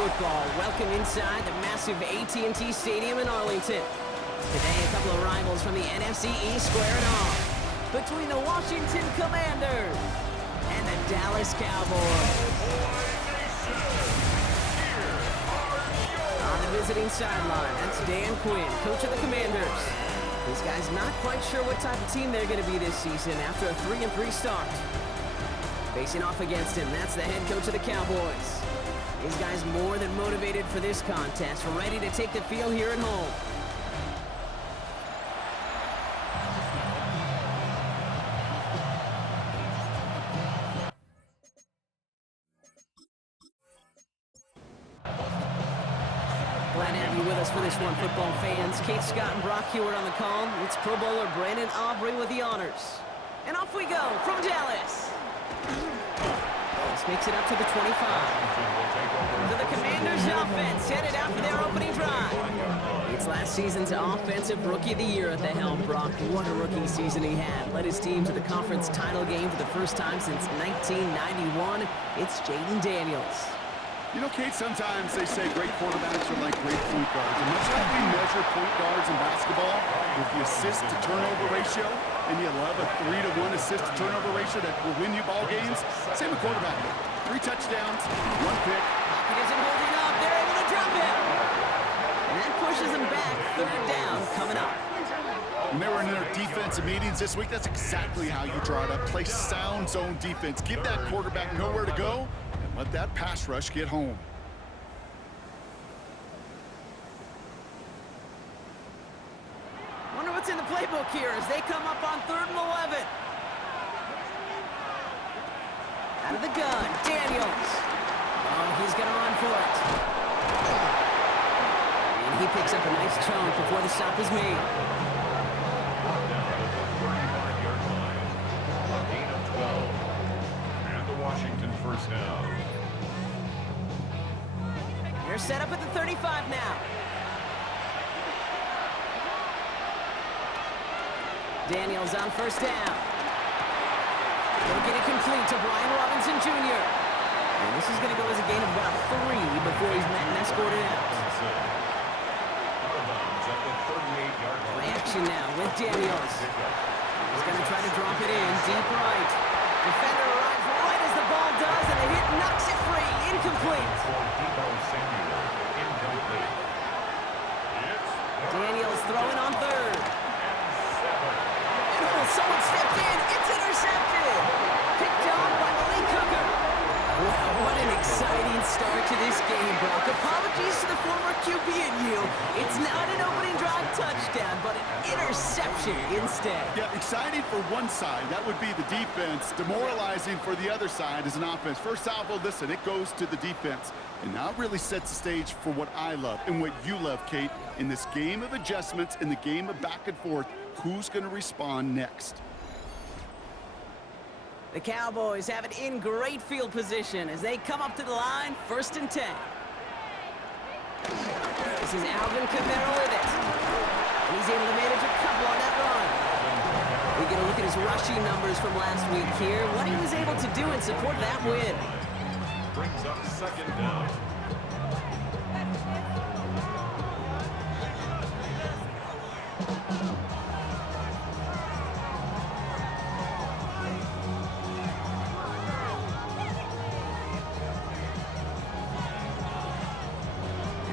football. Welcome inside the massive AT&T Stadium in Arlington. Today, a couple of rivals from the NFC East squaring off between the Washington Commanders and the Dallas Cowboys. On the visiting sideline, that's Dan Quinn, coach of the Commanders. This guy's not quite sure what type of team they're going to be this season after a 3-3 start. Facing off against him, that's the head coach of the Cowboys. These guys more than motivated for this contest, ready to take the field here at home. Glad to have you with us for this one, football fans. Kate Scott and Brock Hewitt on the call. It's Pro Bowler Brandon Aubrey with the honors. And off we go from Dallas. This makes it up to the 25. To the Commanders' offense, headed out for their opening drive. It's last season's Offensive Rookie of the Year at the helm. Brock, what a rookie season he had. Led his team to the conference title game for the first time since 1991. It's Jaden Daniels. You know, Kate, sometimes they say great quarterbacks are like great point guards. And much like we measure point guards in basketball with the assist-to-turnover ratio, and you love a 3-to-1 assist-to-turnover ratio that will win you ball games, same with quarterback. 3 touchdowns, 1 pick. He isn't holding up. They're able to drop him. And that pushes him back. 3rd down coming up. When they were in their defensive meetings this week, that's exactly how you draw it up. Play sound zone defense. Give that quarterback nowhere to go. Let that pass rush get home. Wonder what's in the playbook here as they come up on 3rd and 11. Out of the gun, Daniels. Oh, he's going to run for it. And he picks up a nice chunk before the stop is made. Gain of 12. And the Washington first down. They're set up at the 35 now. Daniels on 1st down. They'll get it complete to Brian Robinson Jr. And this is going to go as a gain of about 3 before he's met and escorted out. Play action now with Daniels. He's going to try to drop it in deep right. Defender arrives right as the ball does, and the hit knocks it free. Incomplete. Daniels throwing on 3rd. And oh, someone stepped in. It's intercepted. Picked off by Malik Hooker. Wow, what an exciting start to this game, Brock. Apologies to the former QB and you. It's not an opening drive touchdown, but an interception instead. Yeah, exciting for one side. That would be the defense. Demoralizing for the other side as an offense. First salvo, listen, it goes to the defense. And now it really sets the stage for what I love and what you love, Kate. In this game of adjustments, in the game of back and forth, who's going to respond next? The Cowboys have it in great field position as they come up to the line, 1st and 10. This is Alvin Kamara with it. And he's able to manage a couple on that run. We get a look at his rushing numbers from last week here, what he was able to do in support of that win. Brings up 2nd down.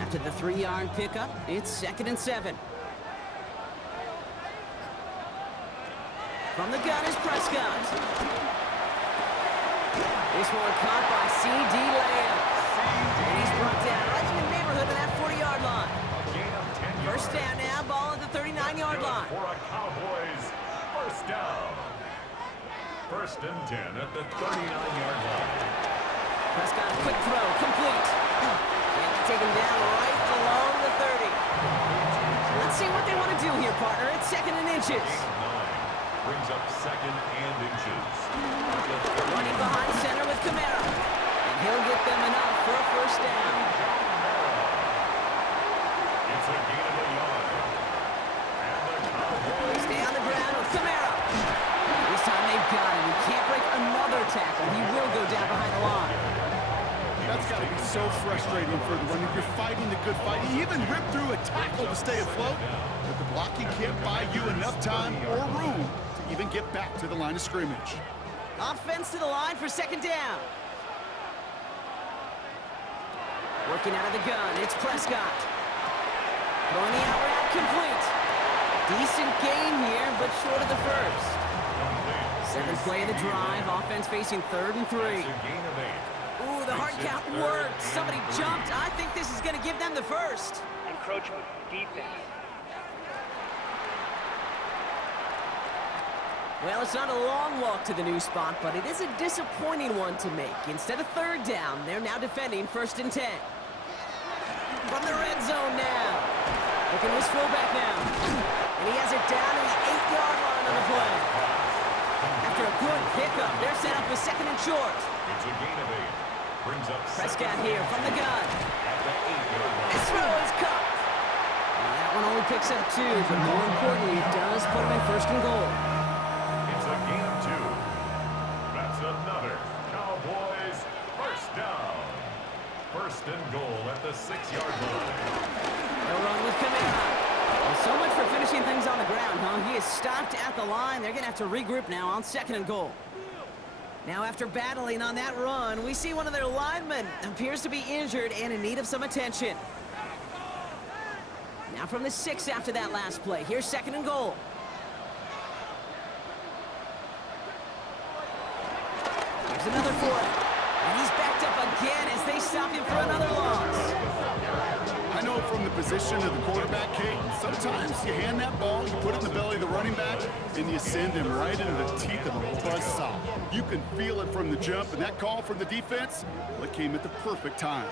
After the 3-yard pickup, it's 2nd and 7. From the gun is Prescott. This one caught by C.D. Lamb. And he's brought down right in the neighborhood of that 40-yard line. First down now, ball at the 39-yard line. For a Cowboys first down. 1st and 10 at the 39-yard line. Prescott, a quick throw, complete. And they take him down right along the 30. Let's see what they want to do here, partner. It's 2nd and inches. Brings up 2nd and inches. Running behind center with Kamara. And he'll get them enough for a 1st down. It's a gain of 1 yard. And the Cowboys Stay on the ground with Kamara. This time they've got him. He can't break another tackle. He will go down behind the line. That's got to be so frustrating. frustrating for the runner. You're fighting the good fight. You even rip through a tackle to stay afloat, but the blocking can't buy you enough time or room to even get back to the line of scrimmage. Offense to the line for second down. Working out of the gun, it's Prescott. Throwing the out route complete. Decent gain here, but short of the first. Seventh play of the drive, offense facing 3rd and 3. Ooh, the hard count worked. Somebody jumped. I think this is going to give them the first. Encroachment defense. Well, it's not a long walk to the new spot, but it is a disappointing one to make. Instead of 3rd down, they're now defending 1st and 10. From the red zone now. Looking at his fullback now. And he has it down to the 8-yard line on the play. After a good pickup, they're set up with 2nd and short. It's a gain of 8. Brings up Prescott here from the gun. at the 8-yard line. This throw is cut. And that one only picks up 2, but more importantly, it does put him in 1st and goal. It's a gain of 2. That's another Cowboys first down. 1st and goal at the 6-yard line. They'll run with Kamara. Well, so much for finishing things on the ground, huh? He is stopped at the line. They're going to have to regroup now on 2nd and goal. Now, after battling on that run, we see one of their linemen appears to be injured and in need of some attention. Now from the 6 after that last play. Here's 2nd and goal. Here's another for it. And he's backed up again as they stop him for another loss. I know from the position of the quarterback, Kate, sometimes you hand that ball, you put it in the belly of the running back, and you send him right into the teeth of a buzzsaw. You can feel it from the jump, and that call from the defense, well, it came at the perfect time.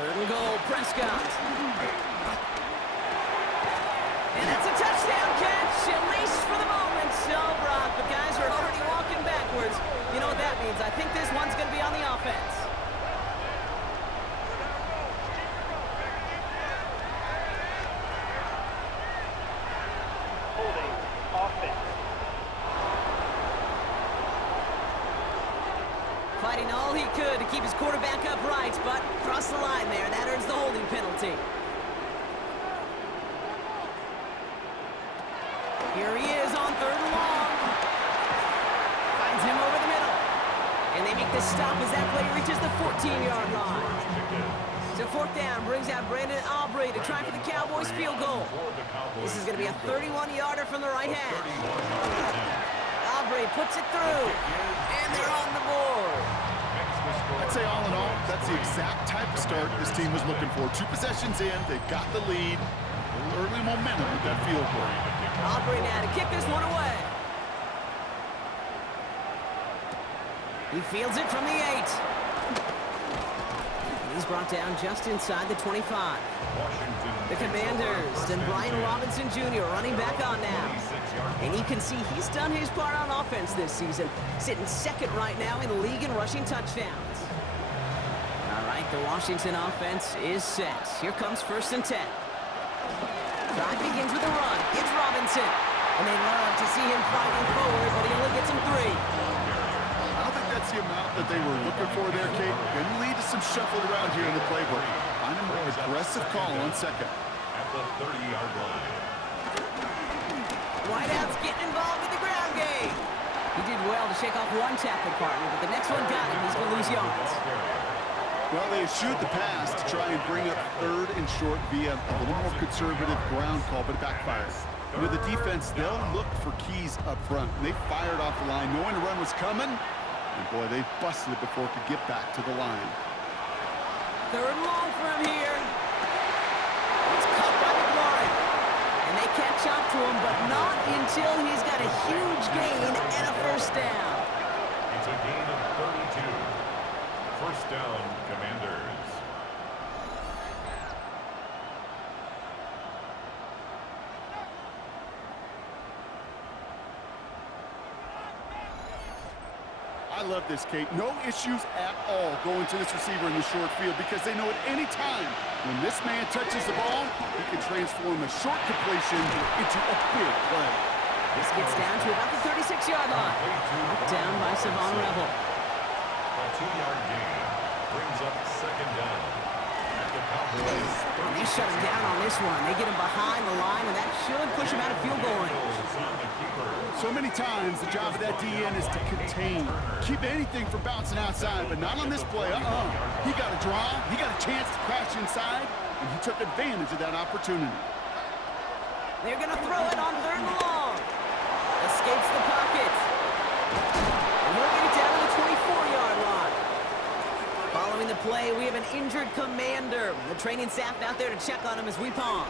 3rd and goal, Prescott. And it's a touchdown catch, at least for the moment. Oh, Brock, but guys are already walking backwards. You know what that means. I think this one's going to be on the offense. Holding offense. Fighting all he could to keep his quarterback upright, but crossed the line there. That earns the holding penalty. Here he is on 3rd and long. Finds him over the middle. And they make the stop as that play reaches the 14-yard line. So 4th down brings out Brandon Aubrey to try for the Cowboys field goal. This is going to be a 31-yarder from the right hash. Aubrey puts it through. And they're on the board. I'd say all in all, that's the exact type of start this team was looking for. 2 possessions in, they got the lead. Early momentum with that field goal. Aubrey now to kick this one away. He fields it from the 8. And he's brought down just inside the 25. The Commanders and Brian Robinson Jr. running back on now. And you can see he's done his part on offense this season, sitting 2nd right now in the league in rushing touchdowns. All right, the Washington offense is set. Here comes 1st and 10. Drive begins with a run. It's Robinson. And they love to see him fighting forward, but he only gets him 3. I don't think that's the amount that they were looking for there, Kate. Can lead to some shuffle around here in the playbook. Find a more aggressive call on 2nd. At the 30-yard line. Wideout's getting involved in the ground game. He did well to shake off one tackle partner, but the next one got him. He's going to lose yards. Well, they eschewed the pass to try and bring up 3rd and short via a little more conservative ground call, but it backfired. You know, the defense, they'll look for keys up front. And they fired off the line knowing the run was coming. And, boy, they busted it before it could get back to the line. 3rd and long for him here. It's caught by McLaurin. And they catch up to him, but not until he's got a huge gain and a 1st down. It's a gain of 32. 1st down, Commanders. I love this, Kate. No issues at all going to this receiver in the short field because they know at any time when this man touches the ball, he can transform a short completion into a big play. This gets down to about the 36-yard line. Down by Savon Revel. A 2-yard gain brings up second down. At the Cowboys. They shut him down on this one. They get him behind the line, and that should push him out of field goal range. So many times, the job of that DN is to contain. Keep anything from bouncing outside, but not on this play. He got a draw. He got a chance to crash inside, and he took advantage of that opportunity. They're going to throw it on 3rd and long. Escapes the pocket. And he'll get it down to the 24-yard line. Following the play, we have an injured commander. The training staff out there to check on him as we pause.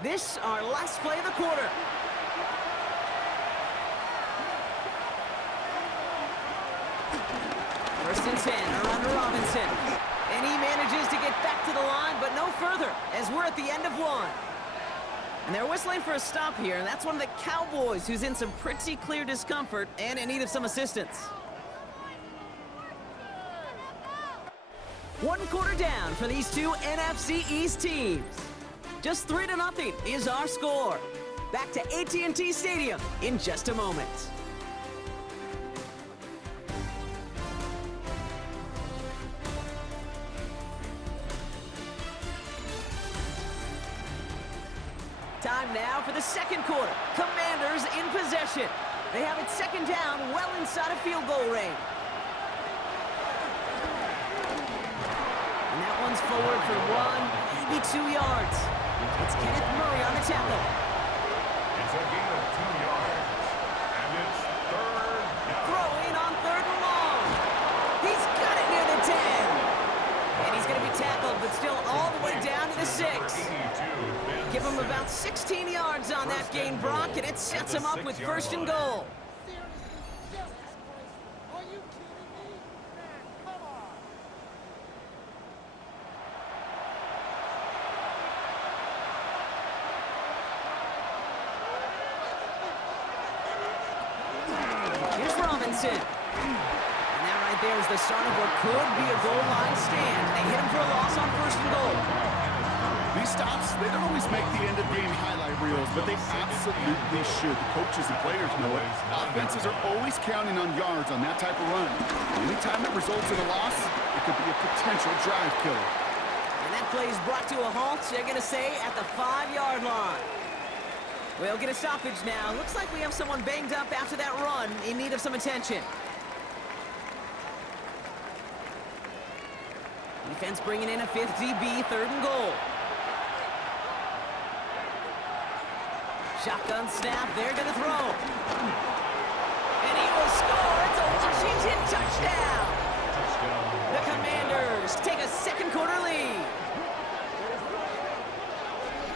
This, our last play of the quarter. First and 10, around to Robinson. And he manages to get back to the line, but no further, as we're at the end of one. And they're whistling for a stop here, and that's one of the Cowboys who's in some pretty clear discomfort and in need of some assistance. 1 quarter down for these two NFC East teams. Just 3-0 is our score. Back to AT&T Stadium in just a moment. Time now for the second quarter. Commanders in possession. They have it second down, well inside of field goal range. And that one's forward for 1, maybe 2 yards. It's Kenneth Murray on the tackle. It's a gain of 2 yards. And it's 3rd down. Throwing on 3rd and long. He's got it near the 10. And he's going to be tackled, but still all the way down to the 6. Give him about 16 yards on that gain, Brock, and it sets him up with 1st and goal. Here's Robinson. And that right there is the start of what could be a goal line stand. They hit him for a loss on 1st and goal. These stops, they don't always make the end-of-game highlight reels, but they absolutely should. The coaches and players know it. Offenses are always counting on yards on that type of run. Anytime it results in a loss, it could be a potential drive killer. And that play is brought to a halt, they're going to say, at the 5-yard line. We'll get a stoppage now. Looks like we have someone banged up after that run in need of some attention. Defense bringing in a 5th DB, 3rd and goal. Shotgun snap, they're going to throw. And he will score. It's a Washington touchdown. The Commanders take a second quarter lead.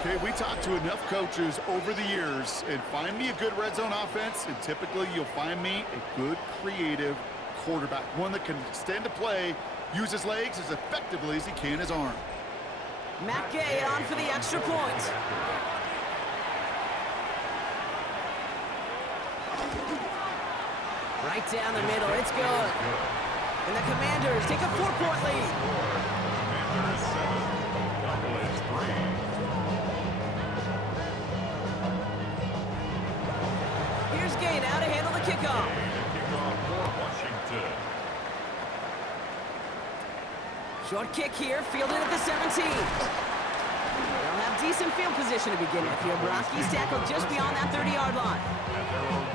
Okay, we talked to enough coaches over the years, and find me a good red zone offense, and typically you'll find me a good creative quarterback, one that can extend a play, use his legs as effectively as he can his arm. Matt Gay on for the extra point. Right down the middle, it's good. And the Commanders take a 4-point lead. Commanders 7, Cowboys 3. Here's Gay now to handle the kickoff. Kickoff for Washington. Short kick here, fielded at the 17. They'll have decent field position to begin with here. Brock's tackled just beyond that 30-yard line.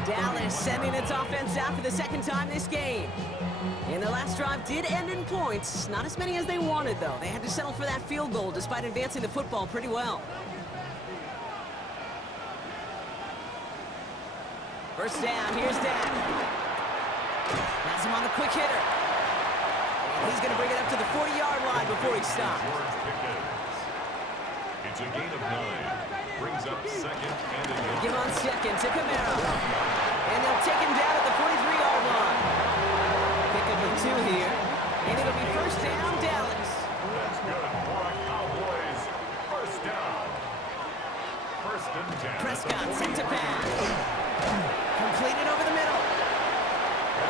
Dallas sending its offense out for the second time this game. And the last drive did end in points. Not as many as they wanted, though. They had to settle for that field goal despite advancing the football pretty well. First down, here's Dak. Has him on a quick hitter. And he's going to bring it up to the 40-yard line before he stops. It's a gain of 9. Brings up second and a yard. Give on second to Camaro. And they'll take him down at the 43-yard line. Pick up of 2 here. And it'll be first down, Dallas. That's good for a Cowboys. First down. First and 10. Prescott sent to pass. Completed over the middle.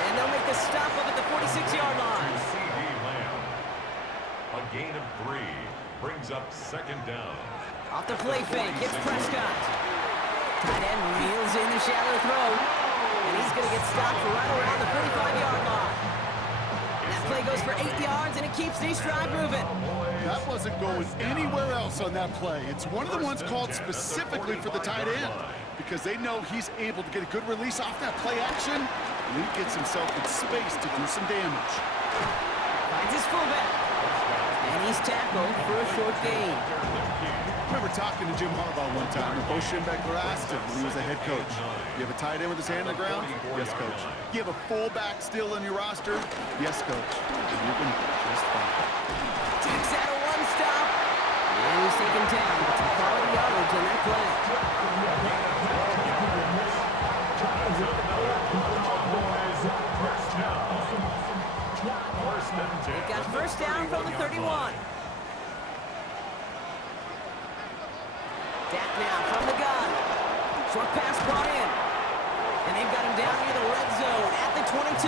And they'll make the stop up at the 46-yard line. C.D. Lamb. A gain of 3. Brings up second down. Off the play fake, it's Prescott. Tight end reels in the shallow throw. And he's going to get stopped right around the 45-yard line. That play goes for 8 yards, and it keeps this drive moving. That wasn't going anywhere else on that play. It's one of the ones called specifically for the tight end because they know he's able to get a good release off that play action, and then he gets himself in space to do some damage. Finds his fullback. And he's tackled for a short gain. I remember talking to Jim Harbaugh one time, and Bo Schembechler asked him when he was a head coach, you have a tight end with his hand on the ground? Yes, coach. You have a fullback still in your roster? Yes, coach. And you're going to be just fine. Takes out a one-stop. And he's taken down with some quality yardage on that play. They've got first down from the 31. Dak now from the gun. Short pass brought in. And they've got him down near the red zone at the 22.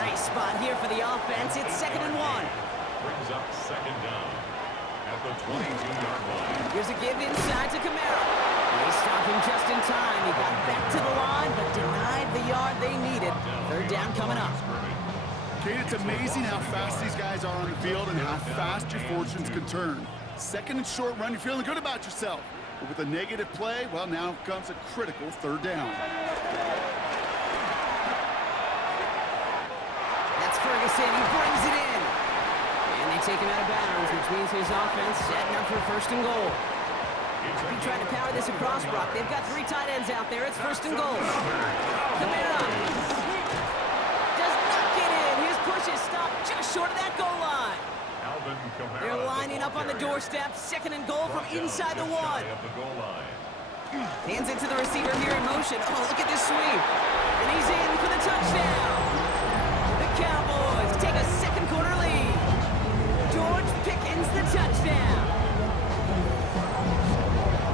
Nice spot here for the offense. It's 2nd and 1. Brings up second down at the 22-yard line. Here's a give inside to Camaro. They stop him just in time. He got back to the line, but denied the yard they needed. Third down coming up. Kate, it's amazing how fast these guys are on the field and how fast your fortunes can turn. Second and short run, you're feeling good about yourself. But with a negative play, well, now comes a critical third down. That's Ferguson. He brings it in. And they take him out of bounds, which means his offense setting up for first and goal. He tried to power this across, Brock. They've got 3 tight ends out there. It's first and goal. Camara does not get in. His push is stopped just short of that goal line. They're lining up on the doorstep. 2nd and goal from inside the 1. Hands it to the receiver here in motion. Oh, look at this sweep. And he's in for the touchdown. The Cowboys take a second quarter lead. George Pickens, the touchdown.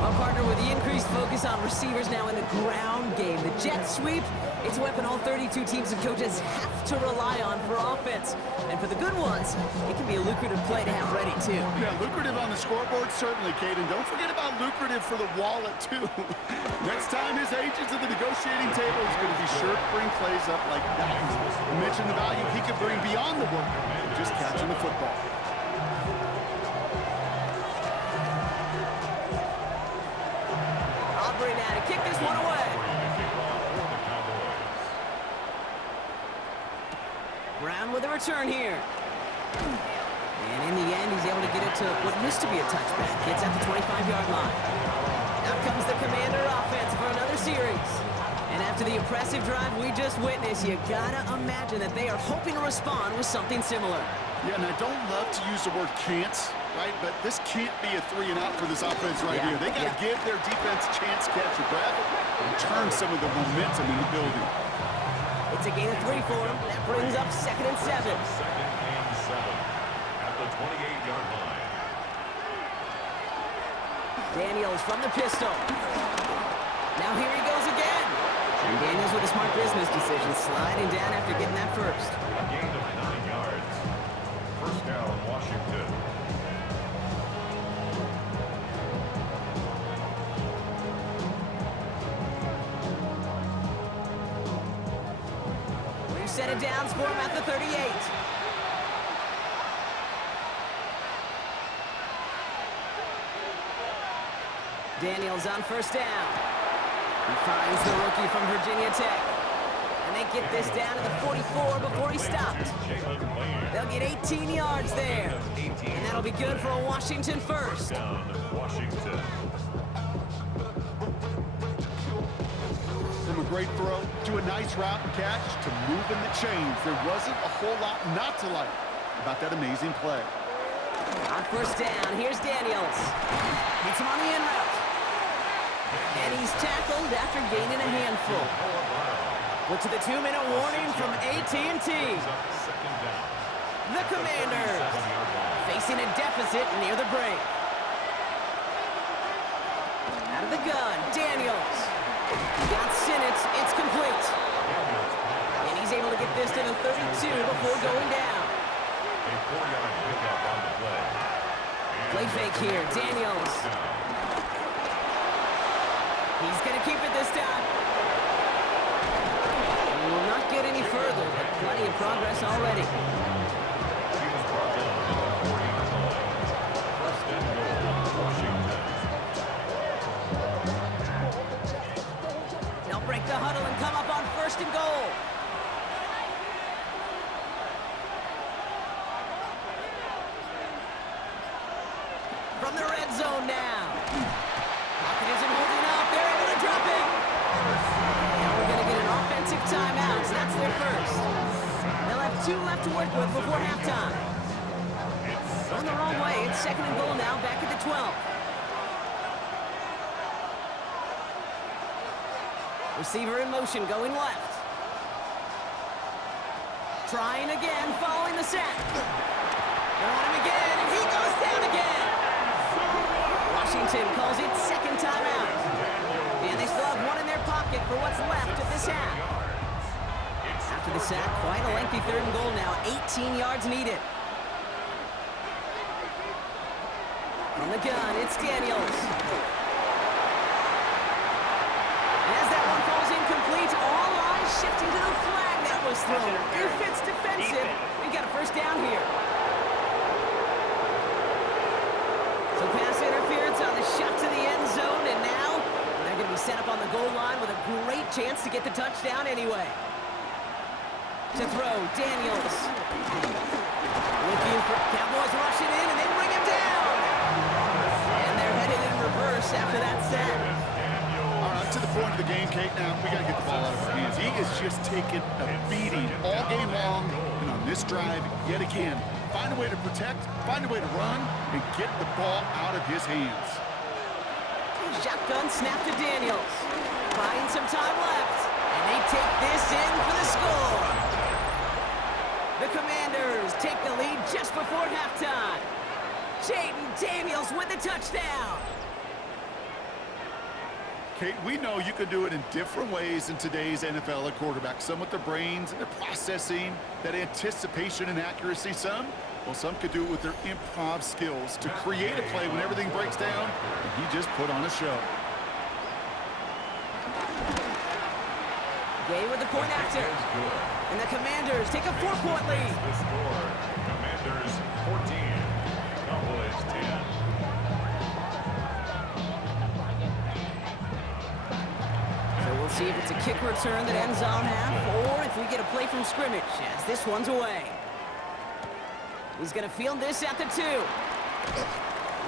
Our partner with the increased focus on receivers now in the ground game. The jet sweep, it's a weapon all 32 teams and coaches have to rely on for offense. And for the good ones, it can be a lucrative play to have ready, too. Yeah, lucrative on the scoreboard, certainly, Kate. And don't forget about lucrative for the wallet, too. Next time his agent's at the negotiating table, he's going to be sure to bring plays up like that. You mentioned the value he could bring beyond the work of just catching the football. Aubrey now to kick this one away. Brown with a return here. And in the end, he's able to get it to what used to be a touchback. It's at the 25-yard line. Out comes the Commander offense for another series. And after the impressive drive we just witnessed, you gotta imagine that they are hoping to respond with something similar. Yeah, and I don't love to use the word can't, right? But this can't be a 3-and-out for this offense right here. They got to give their defense a chance to catch a breath and turn some of the momentum in the building. It's a gain of 3 for him. That brings up 2nd and 7. 2nd and 7 at the 28-yard line. Daniels from the pistol. Now here he goes again. And Daniels with a smart business decision, sliding down after getting that first. A gain of 9 yards. First down, Washington. We've set it down for him at the 38. Daniels on first down. He finds the rookie from Virginia Tech. And they get this down to the 44 before he stopped. They'll get 18 yards there. And that'll be good for a Washington first. Down, Washington. From a great throw to a nice route and catch to moving the chains. There wasn't a whole lot not to like about that amazing play. On first down, here's Daniels. Hits him on the in route. And he's tackled after gaining a handful. But to the 2-minute warning from AT&T. The Commanders facing a deficit near the break. Out of the gun, Daniels. Got Sinnott, it's complete. And he's able to get this to the 32 before going down. A 4-yard pickup on the play. Play fake here, Daniels. He's going to keep it this time. He will not get any further, but plenty of progress already. He was brought down at the 40-yard line. First and goal, Washington. They'll break the huddle and come up on first and goal. From the red zone now. Pocket isn't holding up. They're able to drop it. Now we're going to get an offensive timeout. So that's their first. They'll have 2 left to work with before halftime. Going the wrong way. It's second and goal now, back at the 12. Receiver in motion, going left. Trying again, following the sack. They're on him again, and he goes down again. Washington calls it second timeout. And they still have 1 in their pocket for what's left of this half. After the sack, quite a lengthy third and goal now. 18 yards needed. From the gun, it's Daniels. And as that one falls incomplete, all eyes shifting to the flag that was thrown. If it's defensive, we got a first down here. So pass interference on the shot to the end zone, and now they're going to be set up on the goal line with a great chance to get the touchdown anyway. To throw, Daniels. Looking for Cowboys rushing in, and they bring him down. And they're headed in reverse after that sack. All right, to the point of the game, Kate. Now, we got to get the ball out of our hands. He is just taking a beating all game long, and on this drive, yet again, find a way to protect, find a way to run, and get the ball out of his hands. Shotgun snap to Daniels. Buying some time left. And they take this in for the score. The Commanders take the lead just before halftime. Jaden Daniels with the touchdown. Kate, we know you can do it in different ways in today's NFL at quarterback. Some with their brains, their processing, that anticipation and accuracy. Some could do it with their improv skills to create a play when everything breaks down, and he just put on a show. Gay with the point after. And the Commanders take a 4-point lead. The score, Commanders 14, Cowboys 10. So we'll see if it's a kick return that ends on half, or if we get a play from scrimmage, as this one's away. He's going to field this at the 2.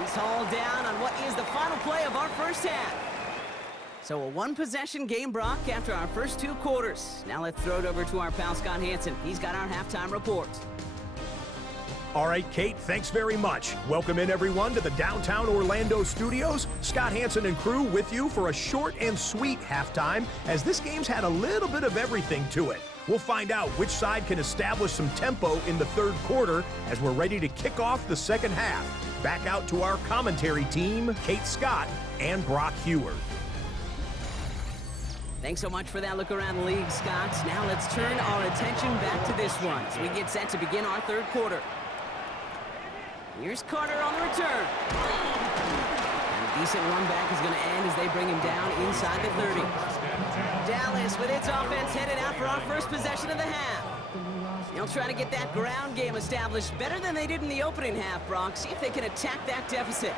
He's hauled down on what is the final play of our first half. So a 1-possession game, Brock, after our first 2 quarters. Now let's throw it over to our pal Scott Hansen. He's got our halftime report. All right, Kate, thanks very much. Welcome in, everyone, to the downtown Orlando studios. Scott Hansen and crew with you for a short and sweet halftime, as this game's had a little bit of everything to it. We'll find out which side can establish some tempo in the third quarter as we're ready to kick off the second half. Back out to our commentary team, Kate Scott and Brock Heward. Thanks so much for that look around the league, Scott. Now let's turn our attention back to this one as we get set to begin our third quarter. Here's Carter on the return. And a decent run back is going to end as they bring him down inside the 30. Dallas with its offense headed out for our first possession of the half. They'll try to get that ground game established better than they did in the opening half, Brock. See if they can attack that deficit.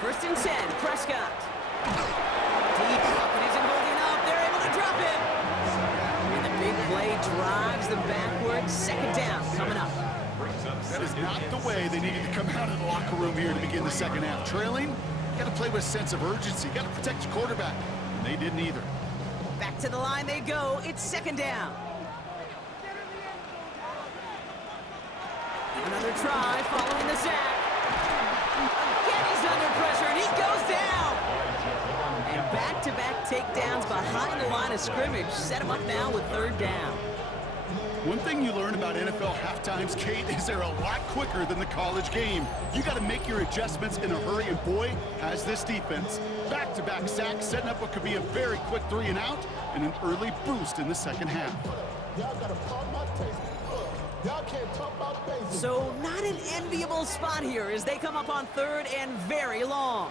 First and 10, Prescott. Deep, Pocket isn't holding up. They're able to drop it. And the big play drives them backwards. Second down coming up. That is not the way they needed to come out of the locker room here to begin the second half. Trailing, you got to play with a sense of urgency. You got to protect your quarterback, and they didn't either. Back to the line they go. It's second down. Another try following the sack. Again, he's under pressure, and he goes down. And back-to-back takedowns behind the line of scrimmage set him up now with third down. One thing you learn about NFL halftimes, Kate, is they're a lot quicker than the college game. You got to make your adjustments in a hurry, and boy, has this defense. Back-to-back sacks, setting up what could be a very quick 3-and-out, and an early boost in the second half. Y'all can't talk about basics. So not an enviable spot here as they come up on 3rd and very long.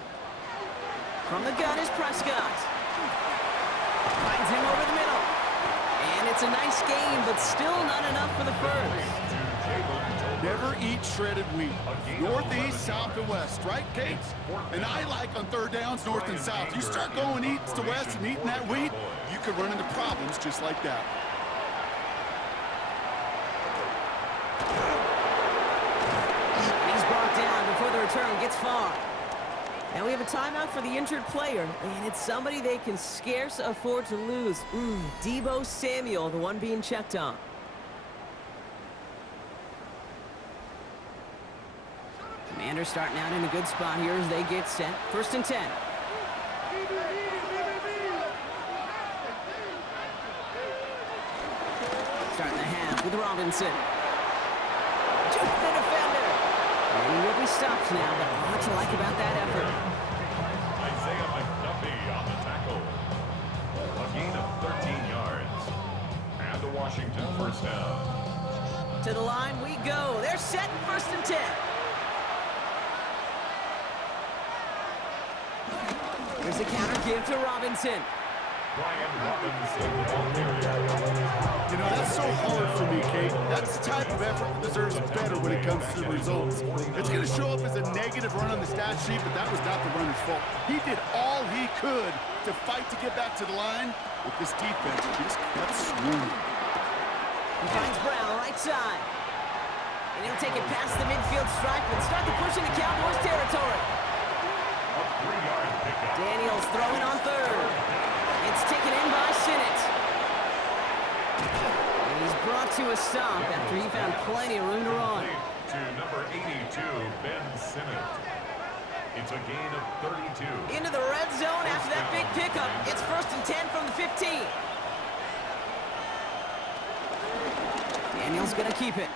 From the gun is Prescott. Finds him over the middle. And it's a nice game, but still not enough for the first. Never eat shredded wheat. Northeast, south, and west, right, Kate? And I like on 3rd downs, north and south. You start going east to west and eating that wheat, you could run into problems just like that. He's brought down before the return gets far. Now we have a timeout for the injured player, and it's somebody they can scarce afford to lose. Deebo Samuel, the one being checked on. Commanders starting out in a good spot here as they get set. 1st and 10. Starting the half with Robinson. Juke the defender. And he will be stopped now, but a lot to like about that effort. Isaiah McDuffie on the tackle. A gain of 13 yards. And a Washington first down. To the line we go. They're set in 1st and 10. Here's a counter give to Robinson. Brian Robinson, the ball carrier. You know, that's so hard for me, Kate. That's the type of effort that deserves better when it comes to the results. It's going to show up as a negative run on the stat sheet, but that was not the runner's fault. He did all he could to fight to get back to the line, but this defense just kept swooning. He finds Brown right side. And he'll take it past the midfield stripe and start to push into Cowboys territory. A 3-yard pickup. Daniels throwing on 3rd. It's taken in by Sinnott. And he's brought to a stop after he found plenty of room to run. To number 82, Ben Simmons. It's a gain of 32. Into the red zone after that big pickup. It's 1st and 10 from the 15. Daniels going to keep it.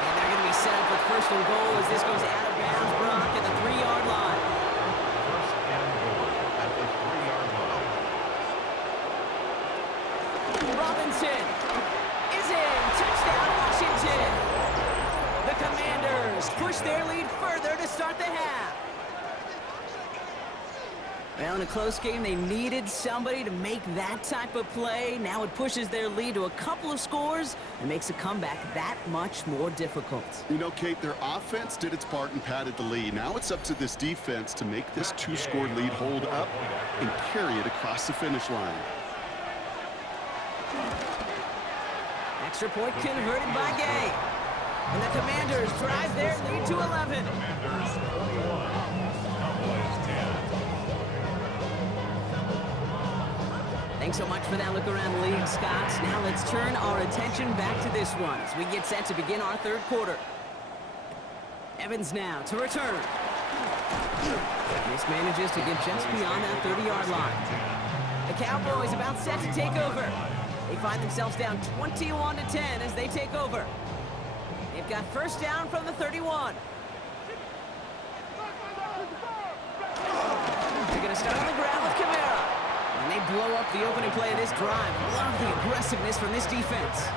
And they're going to be set up with 1st and goal as this goes out of bounds. Brock at the 3-yard line. 1st and goal at the 3-yard line. Robinson is in. Touchdown, Washington. The Commanders push their lead further to start the half. Well, in a close game, they needed somebody to make that type of play. Now it pushes their lead to a couple of scores and makes a comeback that much more difficult. You know, Kate, their offense did its part and padded the lead. Now it's up to this defense to make this 2-score lead hold up and carry it across the finish line. Extra point converted by Gay. And the Commanders drive their lead to 11. Commanders 41. Cowboys 10. Thanks so much for that look around the league, Scott. Now let's turn our attention back to this one as we get set to begin our 3rd quarter. Evans now to return. This manages to get just beyond that 30-yard line. The Cowboys about set to take over. They find themselves down 21-10 as they take over. They've got 1st down from the 31. They're going to start on the ground with Kamara. And they blow up the opening play of this drive. Love the aggressiveness from this defense.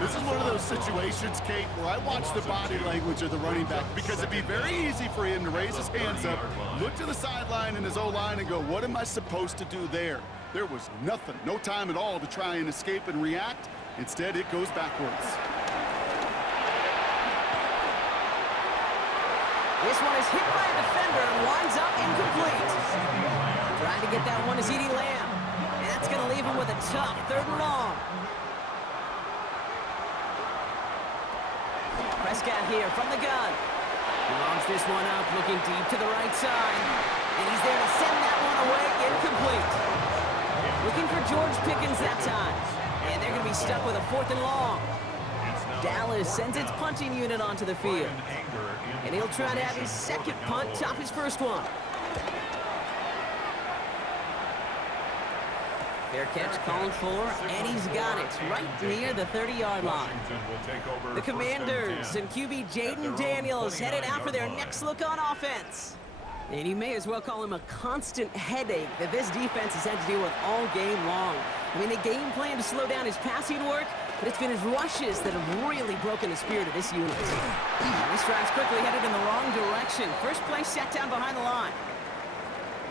This is one of those situations, Kate, where I watch the body language of the running back because it'd be very easy for him to raise his hands up, look to the sideline in his O-line and go, what am I supposed to do there? There was nothing, no time at all to try and escape and react. Instead, it goes backwards. This one is hit by a defender and winds up incomplete. Trying to get that one is CeeDee Lamb. And that's going to leave him with a tough 3rd and long. Prescott here from the gun. He launches this one up, looking deep to the right side. And he's there to send that one away, incomplete. Looking for George Pickens that time. And they're going to be stuck with a 4th and long. Dallas sends its punting unit onto the field. And he'll try to have his 2nd punt top his 1st one. Fair catch called for, and he's got it right near the 30-yard line. The Commanders and QB Jaden Daniels headed out for their next look on offense. And you may as well call him a constant headache that this defense has had to deal with all game long. I mean, they game plan to slow down his passing work, but it's been his rushes that have really broken the spirit of this unit. This drive's quickly headed in the wrong direction. First play set down behind the line.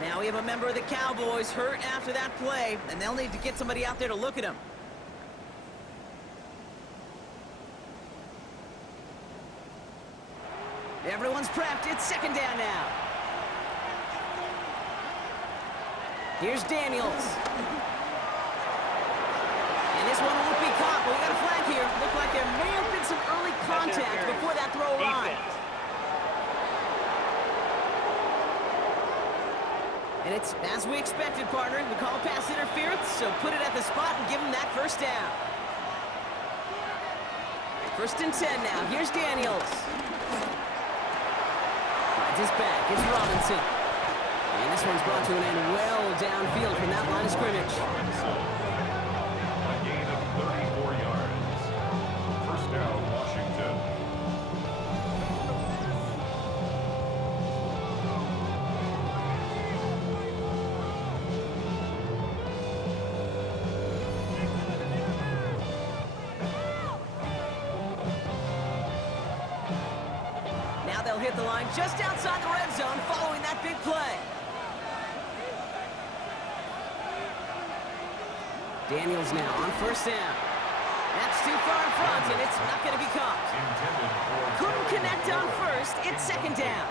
Now we have a member of the Cowboys hurt after that play, and they'll need to get somebody out there to look at him. Everyone's prepped. It's second down now. Here's Daniels. And this one won't be caught, but we got a flag here. Looked like there may have been some early contact before that throw arrived. And it's as we expected, partner. We call pass interference, so put it at the spot and give him that first down. First and 10 now. Here's Daniels. Finds his back. It's Robinson. And this one's brought to an end well downfield from that line of scrimmage. A gain of 34 yards. First down, Washington. Now they'll hit the line just outside the red zone following that big play. Daniels now on first down. That's too far in front, and it's not going to be caught. Couldn't connect on first. It's second down.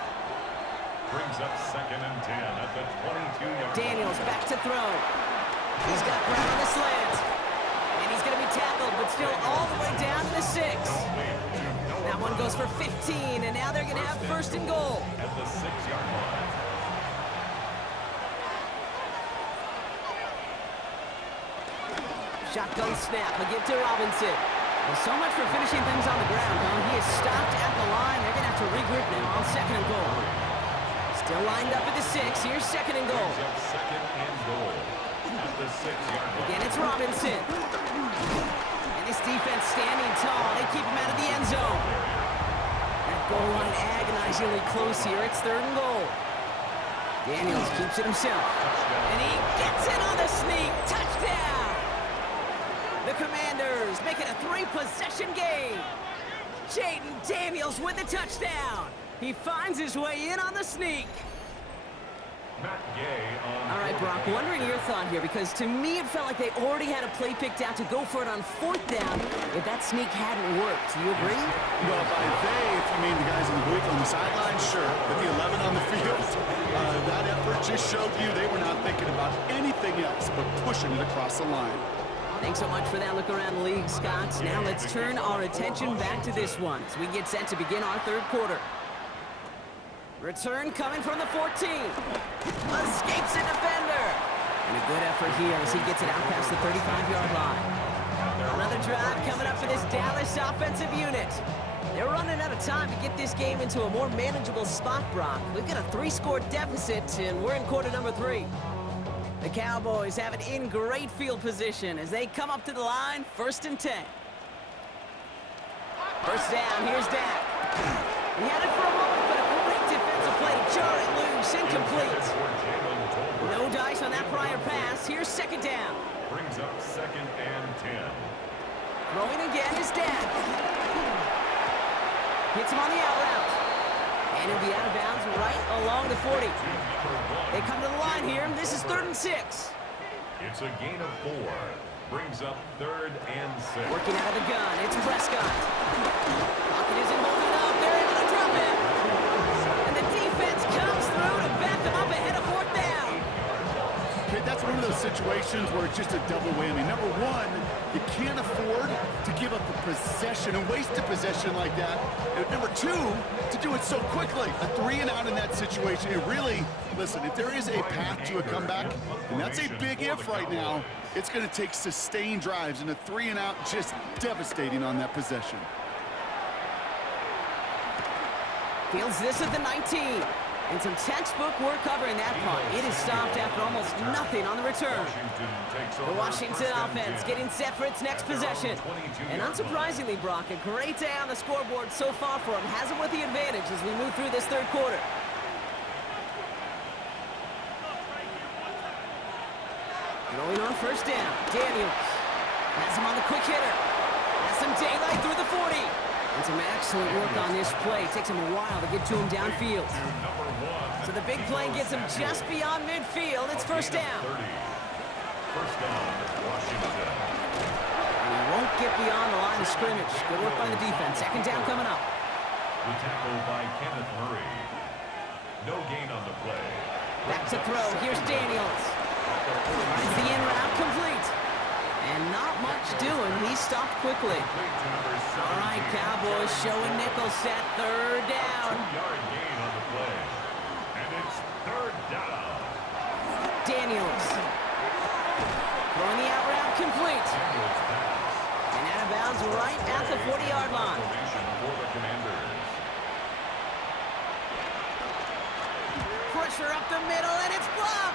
Brings up second and 10 at the 22-yard line. Daniels back to throw. He's got Brown on the slant. And he's going to be tackled, but still all the way down to the 6. That one goes for 15, and now they're going to have first and goal. At the 6-yard line. Shotgun snap, a give to Robinson. Well, so much for finishing things on the ground, huh? He is stopped at the line. They're going to have to regroup now on second and goal. Still lined up at the 6. Here's second and goal. Second and goal at the 6-yard line. Again, it's Robinson. And this defense standing tall. They keep him out of the end zone. That goal line agonizingly close here. It's third and goal. Daniels keeps it himself. And he gets it on the sneak. Touchdown! The Commanders make it a 3-possession game. Jaden Daniels with the touchdown. He finds his way in on the sneak. Matt Gay on. All right, Brock, wondering your thought here, because to me it felt like they already had a play picked out to go for it on fourth down if that sneak hadn't worked. Do you agree? Well, by they, if you mean the guys in the booth on the sideline, sure. But the 11 on the field, that effort just showed you they were not thinking about anything else but pushing it across the line. Thanks so much for that look around the league, Scott. Now let's turn our attention back to this one as we get set to begin our third quarter. Return coming from the 14. Escapes a defender. And a good effort here as he gets it out past the 35-yard line. Another drive coming up for this Dallas offensive unit. They're running out of time to get this game into a more manageable spot, Brock. We've got a 3-score deficit, and we're in quarter number 3. The Cowboys have it in great field position as they come up to the line, first and 10. First down, here's Dak. He had it for a moment, but a great defensive play to jar it loose, incomplete. No dice on that prior pass. Here's second down. Brings up second and 10. Throwing again is Dak. Hits him on the out route. And he'll be out of bounds right along the 40. They come to the line here. This is third and 6. It's a gain of 4. Brings up third and 6. Working out of the gun. It's Prescott. Pocket isn't holding up. They're able to drop it. And the defense comes through to back them up ahead of fourth down. Okay, that's one of those situations where it's just a double whammy. Number one, you can't afford to give up a possession and waste a possession like that. And number two, to do it so quickly. A 3 and out in that situation. It really, listen, if there is a path to a comeback, and that's a big if right now, it's going to take sustained drives, and a 3 and out just devastating on that possession. Fields this at the 19. And some textbook work covering that punt. It is stopped after almost nothing on the return. The Washington offense getting set for its next possession. And unsurprisingly, Brock, a great day on the scoreboard so far for them. Has them with the advantage as we move through this third quarter. Throwing on first down. Daniels has him on the quick hitter. Has some daylight through the 40. And some excellent work on this play. Takes him a while to get to him downfield. So the big play gets him just beyond midfield. It's first down. First down, Washington. And he won't get beyond the line of scrimmage. Good work by the defense. Second down coming up. The tackle by Kenneth Murray. No gain on the play. Back to throw. Here's Daniels. Finds the in route complete. And not much doing. He stopped quickly. All right, Cowboys showing nickel set. Third down. 2-yard gain on the play. And it's third down. Daniels. Throwing the out route complete. Daniels pass. And out of bounds right at the 40-yard line. Formation for the Commanders. Pressure up the middle, and it's blocked.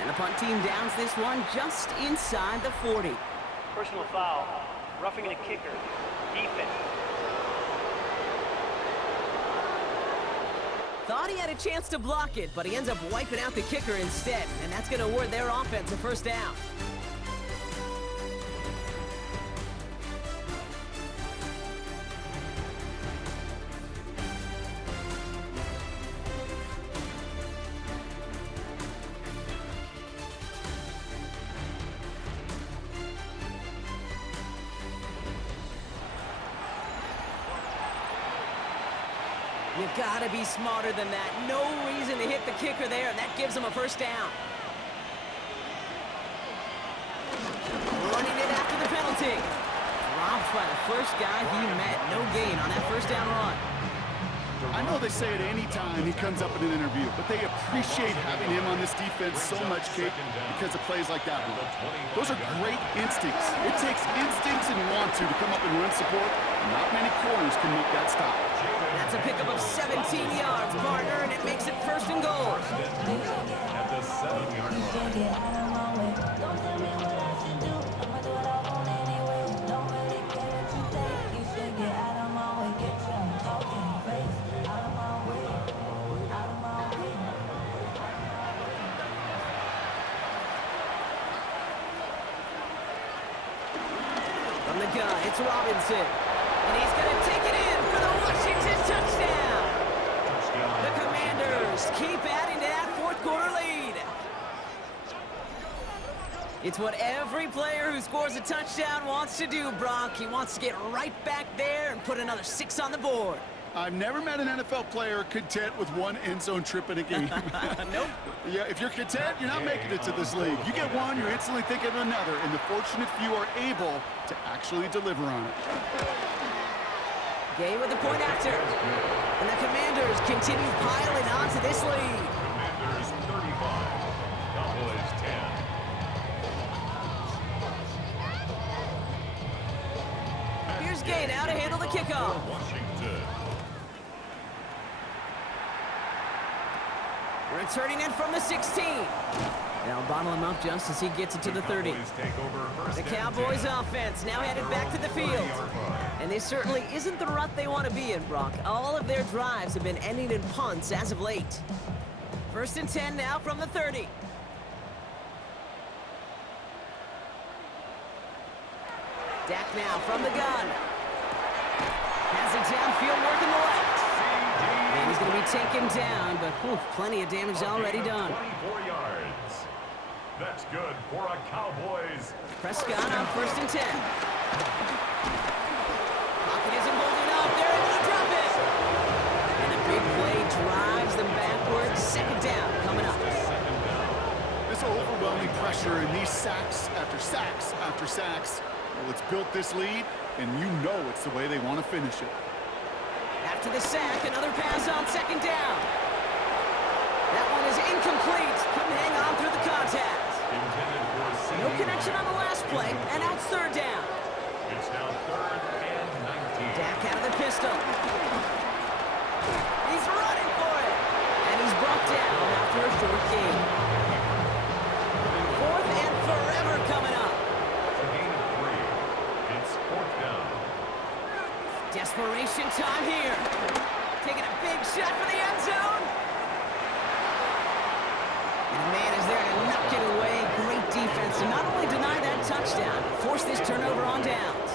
And the punt team downs this one just inside the 40. Personal foul. Roughing the kicker. Defense. Thought he had a chance to block it, but he ends up wiping out the kicker instead. And that's going to award their offense a first down. You gotta be smarter than that. No reason to hit the kicker there, and that gives him a first down. Running it after the penalty. Robbed by the first guy he met. No gain on that first down run. I know they say it any time he comes up in an interview, but they appreciate having him on this defense so much, Kate, because of plays like that one. Those are great instincts. It takes instincts and want to come up and run support. Not many corners can make that stop. That's a pickup of 17 yards, partner, and it makes it first and goal. At the 7-yard line. From the gun, it's Robinson. And he's going to take it in for the Washington touchdown. The Commanders keep adding to that fourth quarter lead. It's what every player who scores a touchdown wants to do, Brock. He wants to get right back there and put another 6 on the board. I've never met an NFL player content with one end zone trip in a game. Nope. Yeah, if you're content, you're not making it to this league. You get one, you're instantly thinking of another, and the fortunate few are able to actually deliver on it. Game with the point after. And the Commanders continue piling on to this lead. Commanders 35. Cowboys 10. Here's Gay now to handle the kickoff. Washington. Returning in from the 16. They'll bottle him up just as he gets it to the 30. The Cowboys offense now headed back to the field. And this certainly isn't the rut they want to be in, Brock. All of their drives have been ending in punts as of late. First and 10 now from the 30. Dak now from the gun. Has it downfield working the left. And he's going to be taken down, but plenty of damage already done. 24 yards. That's good for a Cowboys. Prescott on first and 10. Pocket isn't holding up. They're able to drop it. And a big play drives them backwards. Second down coming up. This overwhelming pressure and these sacks after sacks after sacks, well, it's built this lead, and you know it's the way they want to finish it. After the sack, another pass on second down. That one is incomplete. Couldn't hang on through the contact. No connection on the last play, and now it's third down. It's now third and 19. Dak out of the pistol. He's running for it. And he's brought down after a short gain. Fourth and forever coming up. A gain of 3. It's fourth down. Desperation time here. Taking a big shot for the end zone. And the man is there to knock it away. to not only deny that touchdown, but force this turnover on downs.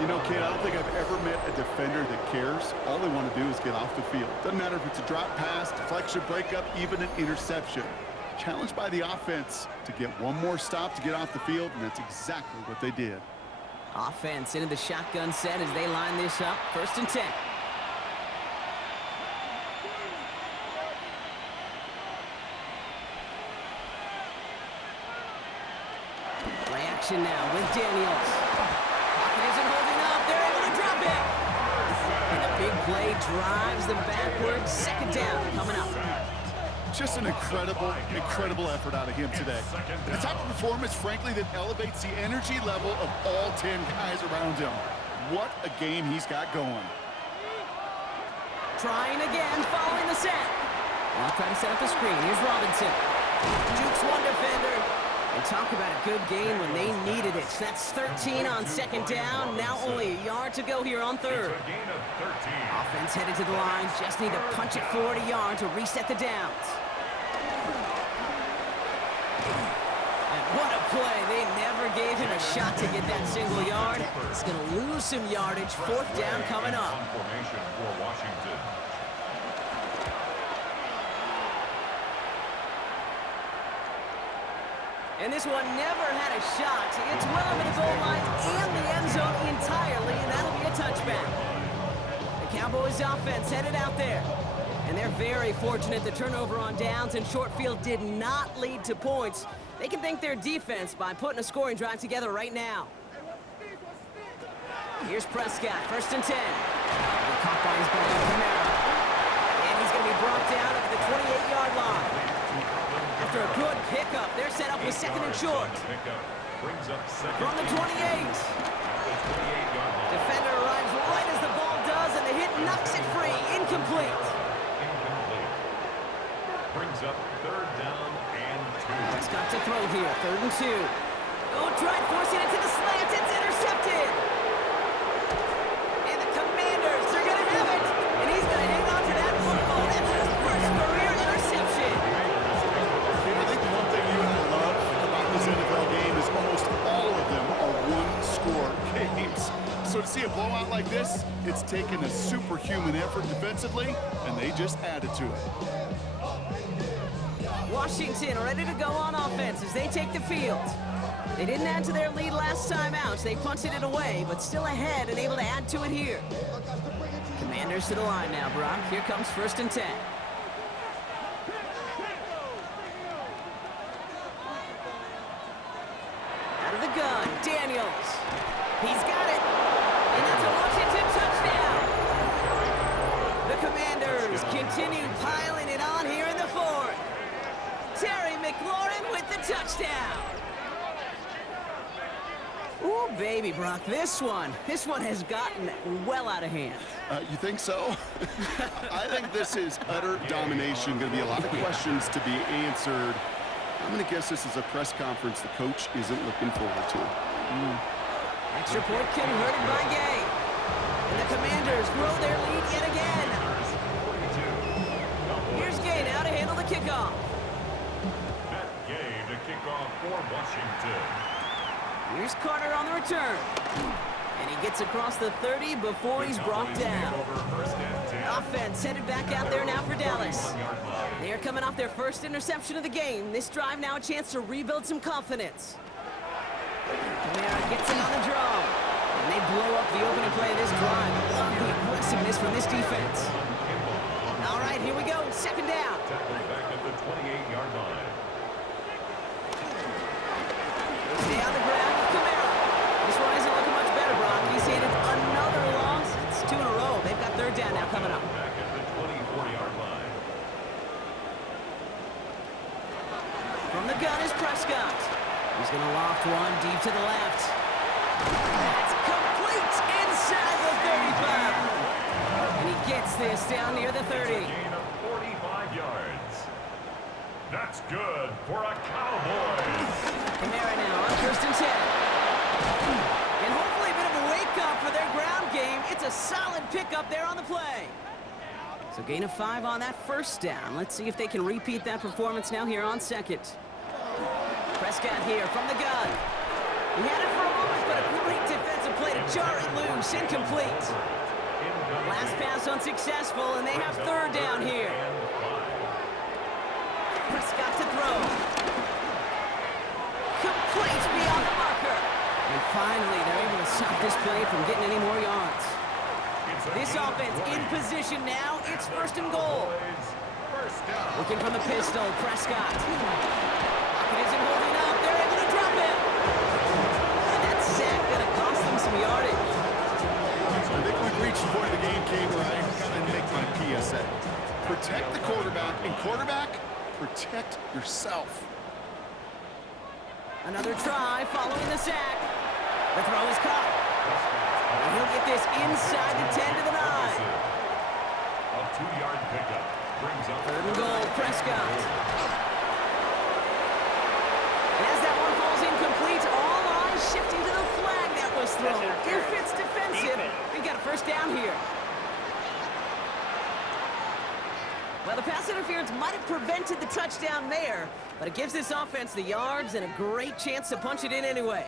You know, Kate, I don't think I've ever met a defender that cares. All they want to do is get off the field. Doesn't matter if it's a drop pass, deflection, breakup, even an interception. Challenged by the offense to get one more stop to get off the field, and that's exactly what they did. Offense into the shotgun set as they line this up. 1st and 10. Play action now with Daniels. Pocket isn't holding up. They're able to drop it. And the big play drives them backwards. 2nd down coming up. Just an incredible effort out of him today. The type of performance, frankly, that elevates the energy level of all 10 guys around him. What a game he's got going. Trying again, following the set. Now trying to set up the screen. Here's Robinson. Jukes one defender. And talk about a good game when they needed it. That's 13 on 2nd down. Now only a yard to go here on 3rd. Offense headed to the line. Just need to punch it forward a yard to reset the downs. And what a play. They never gave him a shot to get that single yard. He's going to lose some yardage. 4th down coming up. Formation for Washington. And this one never had a shot. It's well over the goal line and the end zone entirely, and that'll be a touchback. The Cowboys offense headed out there. And they're very fortunate the turnover on downs and short field did not lead to points. They can thank their defense by putting a scoring drive together right now. Here's Prescott, 1st and 10. Caught by his brother Camara. And he's going to be brought down at the 28-yard line. After a good pickup, they're set up with 2nd and short. From the 28. Defender arrives right as the ball does, and the hit knocks it free. Incomplete. Brings up 3rd down and 2. Prescott to throw here, 3rd and 2. Oh, tried forcing it to the slant. It's intercepted. And the Commanders are going to have it. And he's going to hang on to that football. That's his first career interception. I think the one thing you and I love about this NFL game is almost all of them are one-score games. So to see a blowout like this, it's taken a superhuman effort defensively, and they just added to it. Washington ready to go on offense as they take the field. They didn't add to their lead last time out, so they punted it away, but still ahead and able to add to it here. Commanders to the line now, Brock. Here comes 1st and 10. Out of the gun, Daniels. He's got it. And that's a Washington touchdown. The Commanders continue piling it on here in the 4th. Terry McLaurin with the touchdown. Ooh, baby, Brock, this one has gotten well out of hand. You think so? I think this is utter domination. Going to be a lot of questions to be answered. I'm going to guess this is a press conference the coach isn't looking forward to. Extra point converted by Gay. And the Commanders grow their lead yet again. Here's Gay now to handle the kickoff. That Gay to kick off for Washington. Here's Carter on the return. And he gets across the 30 before he's brought down. Offense headed back out there now for Dallas. They're coming off their first interception of the game. This drive now a chance to rebuild some confidence. Camara gets in on the draw. And they blow up the opening play of this drive. Love the aggressiveness from this defense. All right, here we go. 2nd down. Tackled back at the 28-yard line. They stay on the ground with Camara. This one isn't looking much better, Brock. He's handed another loss. It's 2 in a row. They've got 3rd down now coming up. Back at the 24-yard line. From the gun is Prescott. He's going to loft one deep to the left. That's complete inside the 35. And he gets this down near the 30. Gain of 45 yards. That's good for a Cowboys. Camara now on 1st and 10. And hopefully a bit of a wake-up for their ground game. It's a solid pickup there on the play. So gain of 5 on that 1st down. Let's see if they can repeat that performance now here on 2nd. Prescott here from the gun. He had it for a moment, but a great defensive play to jar it loose. Incomplete. Last pass unsuccessful, and they have third down here. Prescott to throw. Complete beyond the marker. And finally, they're able to stop this play from getting any more yards. This offense in position now. It's first and goal. Looking from the pistol, Prescott. Pocket isn't holding up. They're able to drop it. And that sack going to cost them some yardage. I think we've reached the point of the game, Kate, where I gotta make my PSA. Protect the quarterback, and quarterback, protect yourself. Another try following the sack. The throw is caught. And he'll get this inside the 10 to the 9. A 2-yard pickup brings up Third and goal, Prescott. And as that one falls incomplete, all eyes shifting to the flag that was thrown. If it's defensive, we got a first down here. Well, the pass interference might have prevented the touchdown there, but it gives this offense the yards and a great chance to punch it in anyway.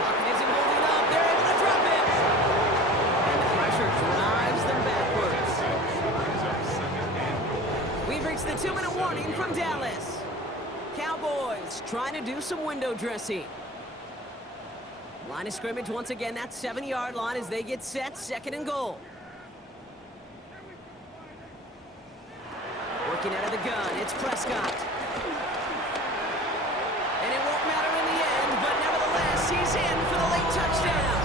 Pocket isn't holding up. They're able to drop it. And the pressure drives them backwards. We've reached the 2-minute warning from Dallas. Cowboys trying to do some window dressing. Line of scrimmage once again, that 7-yard line as they get set, second and goal. Working out of the gun, it's Prescott. And it won't matter in the end, but nevertheless, he's in for the late touchdown.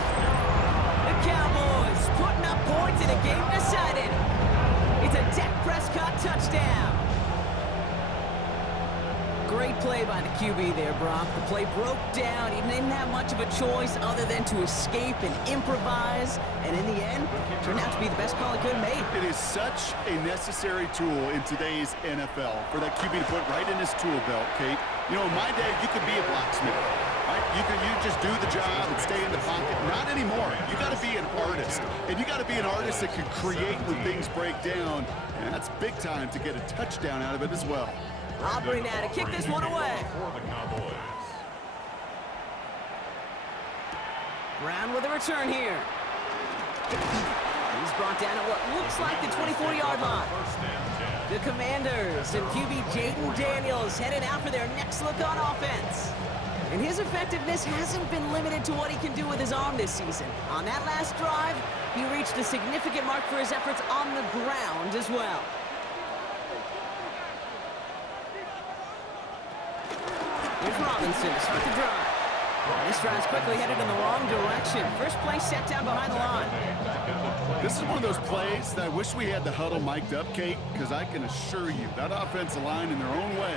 The Cowboys putting up points in a game decided. It's a Dak Prescott touchdown. Great play by the QB there, Brock. The play broke down. He didn't have much of a choice other than to escape and improvise. And in the end, turned out to be the best call he could have made. It is such a necessary tool in today's NFL for that QB to put right in his tool belt, Kate. You know, in my day, you could be a blacksmith, right? You just do the job and stay in the pocket. Not anymore. You got to be an artist. And you got to be an artist that can create when things break down. And that's big time to get a touchdown out of it as well. Aubrey now to kick this one away. Brown with a return here. He's brought down at what looks like the 24-yard line. The Commanders and QB Jaden Daniels headed out for their next look on offense. And his effectiveness hasn't been limited to what he can do with his arm this season. On that last drive, he reached a significant mark for his efforts on the ground as well. Here's Robinson to start the drive. This drive's quickly headed in the wrong direction. First play set down behind the line. This is one of those plays that I wish we had the huddle mic'd up, Kate, because I can assure you that offensive line in their own way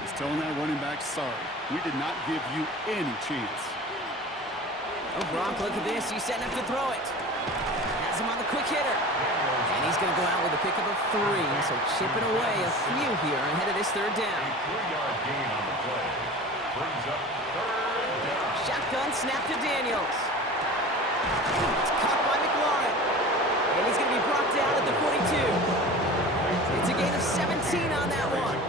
is telling that running back, sorry, we did not give you any chance. Oh, Brock, look at this. He's setting up to throw it. Has him on the quick hitter. And he's going to go out with a pickup of 3, so chipping away a few here ahead of this third down. 3-yard gain on the play. Brings up third down. Shotgun snap to Daniels. It's caught by McLaurin. And he's going to be brought down at the 42. It's a gain of 17 on that one.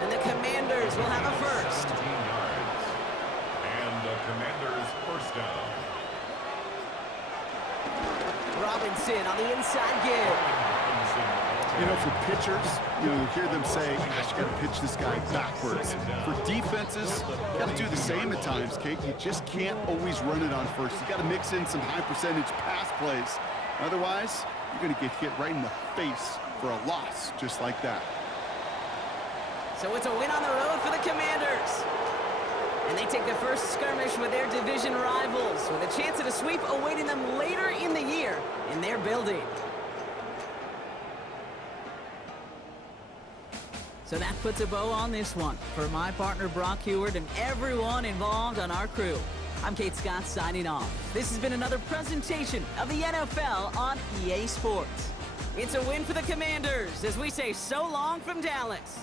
And the Commanders will have a first. 17 yards. And the Commanders first down. Robinson on the inside give. You know, for pitchers, you hear them say, gosh, you got to pitch this guy backwards. For defenses, you got to do the same at times, Kate. You just can't always run it on first. You got to mix in some high percentage pass plays. Otherwise, you're going to get hit right in the face for a loss just like that. So it's a win on the road for the Commanders. And they take the first skirmish with their division rivals with a chance at a sweep awaiting them later in the year in their building. So that puts a bow on this one. For my partner Brock Heward and everyone involved on our crew, I'm Kate Scott signing off. This has been another presentation of the NFL on EA Sports. It's a win for the Commanders as we say so long from Dallas.